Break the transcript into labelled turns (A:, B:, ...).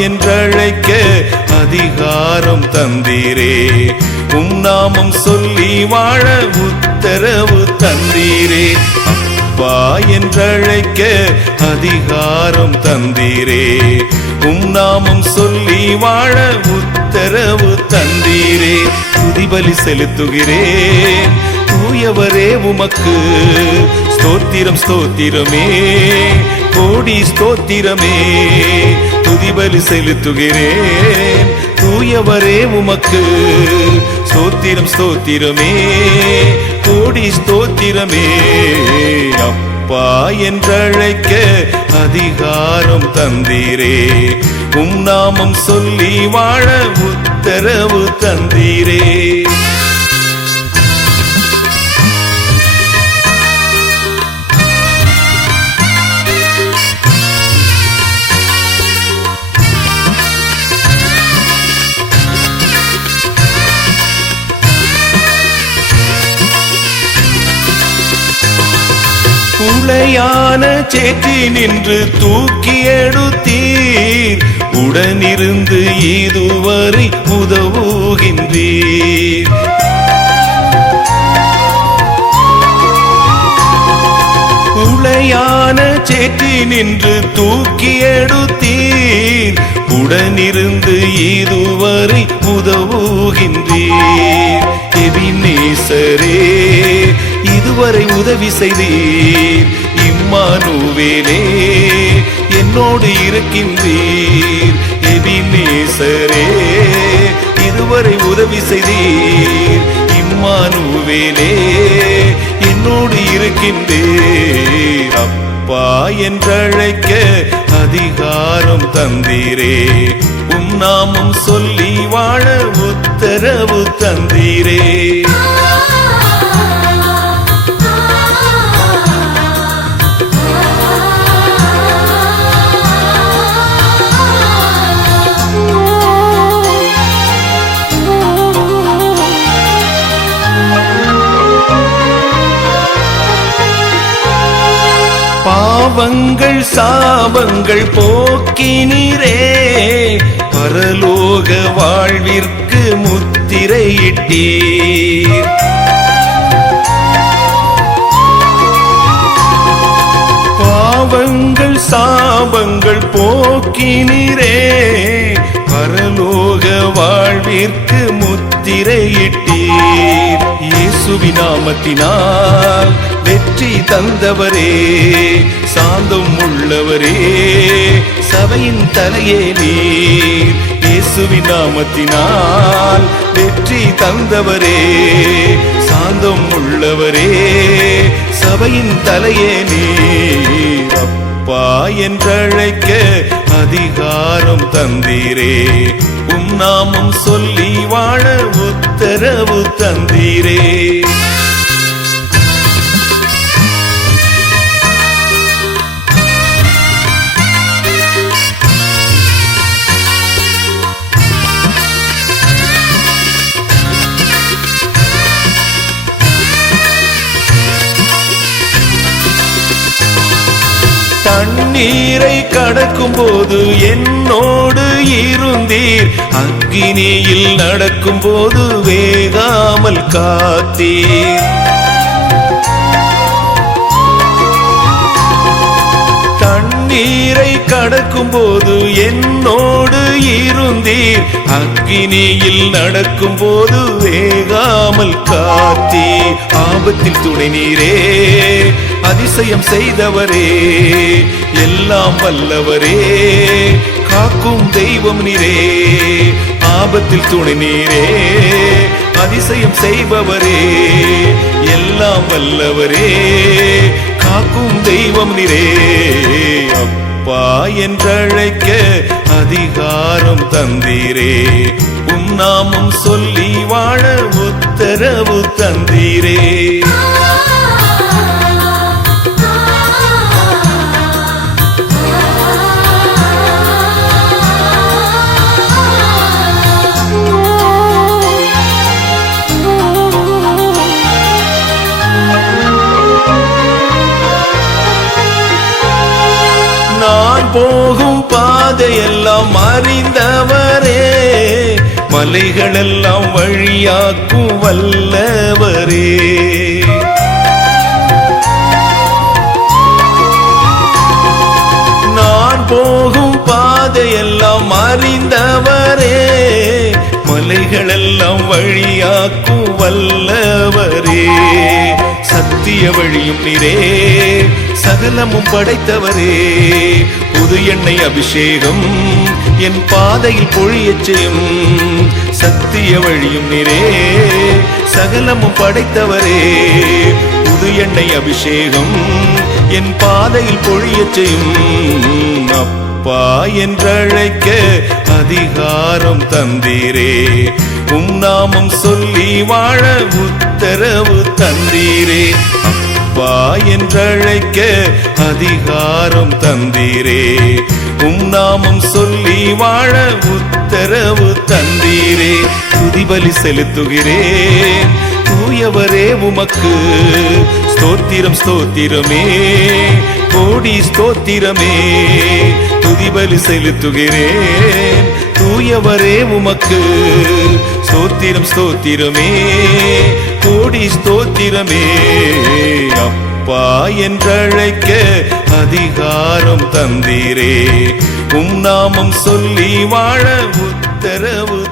A: என்றழைக்க அதிகாரம் தந்தீரே. உம் நாமம் சொல்லி வாழ உத்தரவு தந்தீரே. அப்பா என்றழைக்க அதிகாரம் தந்தீரே. உம் நாமம் சொல்லி வாழ உத்தரவு தந்தீரே. துதிபலி செலுத்துகிறேன். தூயவரே உமக்கு ஸ்தோத்திரம் ஸ்தோத்திரமே. கோடி ஸ்தோத்திரமே. துதிபலி செலுத்துகிறேன். தூயவரே உமக்கு ஸ்தோத்திரம் ஸ்தோத்திரமே. கோடி ஸ்தோத்திரமே. அப்பா என்றழைக்க அதிகாரம் தந்தீரே. உம் நாமம் சொல்லி வாழ உத்தரவு தந்தீரே. உளையான சேற்றி நின்று தூக்கி எடுத்தீர். உடனிருந்து இதுவரை உதவுகின்றீர். உளையான சேற்றி நின்று தூக்கி எடுத்தீர். உடனிருந்து இதுவரை உதவுகின்றீர். எவினேசரே இதுவரை உதவி செய்தீர். இம்மானுவேலே என்னோடு இருக்கின்றீர். எபினேசரே இதுவரை உதவி செய்தீர். இம்மானுவேலே என்னோடு இருக்கின்றீர். அப்பா என்றழைக்க அதிகாரம் தந்தீரே. உம் நாமம் சொல்லி வாழ உத்தரவு தந்தீரே. சாபங்கள் போக்கினீரே. பரலோக வாழ்விற்கு முத்திரையிட்டீர் பாவங்கள் சாபங்கள் போக்கினீரே. பரலோக வாழ்விற்கு முத்திரை முத்திரையிட்டீர் இயேசுவி நாமத்தினால் வெற்றி தந்தவரே சாந்தம் உள்ளவரே சபையின் தலையே நீர். இயேசுவி நாமத்தினால் வெற்றி தந்தவரே சாந்தம் உள்ளவரே சபையின் தலையே நீர். அப்பா என்றழைக்க அதிகாரம் தந்தீரே. உம் நாமம் சொல்லி வாழ உத்தரவு தந்தீரே. நீரை கடக்கும் போது என்னோடு இருந்தீர். அக்கினியில் நடக்கும் போது வேகாமல் காத்தீர். தண்ணீரை கடக்கும் போது என்னோடு இருந்தீர். அக்கினியில் நடக்கும் போது வேகாமல் காத்தீர். ஆபத்தில் துணை நீரே அதிசயம் செய்தவரே எல்லாம் வல்லவரே காக்கும் தெய்வம் நீரே ஆபத்தில் துணை நீரே அதிசயம் செய்பவரே. எல்லாம் வல்லவரே காக்கும் தெய்வம் நீரே. அப்பா என்றழைக்க அதிகாரம் தந்தீரே. உம் நாமம் சொல்லி வாழ உத்தரவு தந்தீரே. பாதையெல்லாம் அறிந்தவரே மலைகளெல்லாம் வழியாக்கும் வல்லவரே. நான் போகும் பாதையெல்லாம் அறிந்தவரே மலைகளெல்லாம் வழியாக்கும் வல்லவரே. சத்திய வழியும் நீரே சகலமும் படைத்தவரே. புது எண்ணெய் அபிஷேகம். என் பாதையில் பொழியச் செய்யும் சத்திய வழியும் நிறே சகலமும் படைத்தவரே. புது எண்ணெய் அபிஷேகம். என் பாதையில் பொழியச் செய்யும் அப்பா என்றழைக்க அதிகாரம் தந்தீரே. உம் நாமம் சொல்லி வாழ உத்தரவு தந்தீரே. அப்பா என்றழைக்க அதிகாரம் தந்தீரே. உம் நாமம் சொல்லி வாழ உத்தரவு தந்தீரே. துதிபலி செலுத்துகிறேன். தூயவரே உமக்கு ஸ்தோத்திரம் ஸ்தோத்திரமே. கோடி ஸ்தோத்திரமே. துதிபலி செலுத்துகிறேன். தூயவரே உமக்கு. ஸ்தோத்திரம் ஸ்தோத்திரமே. கோடி ஸ்தோத்திரமே. அப்பா என்றழைக்க அதிகாரம் தந்தீரே. உம் நாமம் சொல்லி வாழ உத்தரவு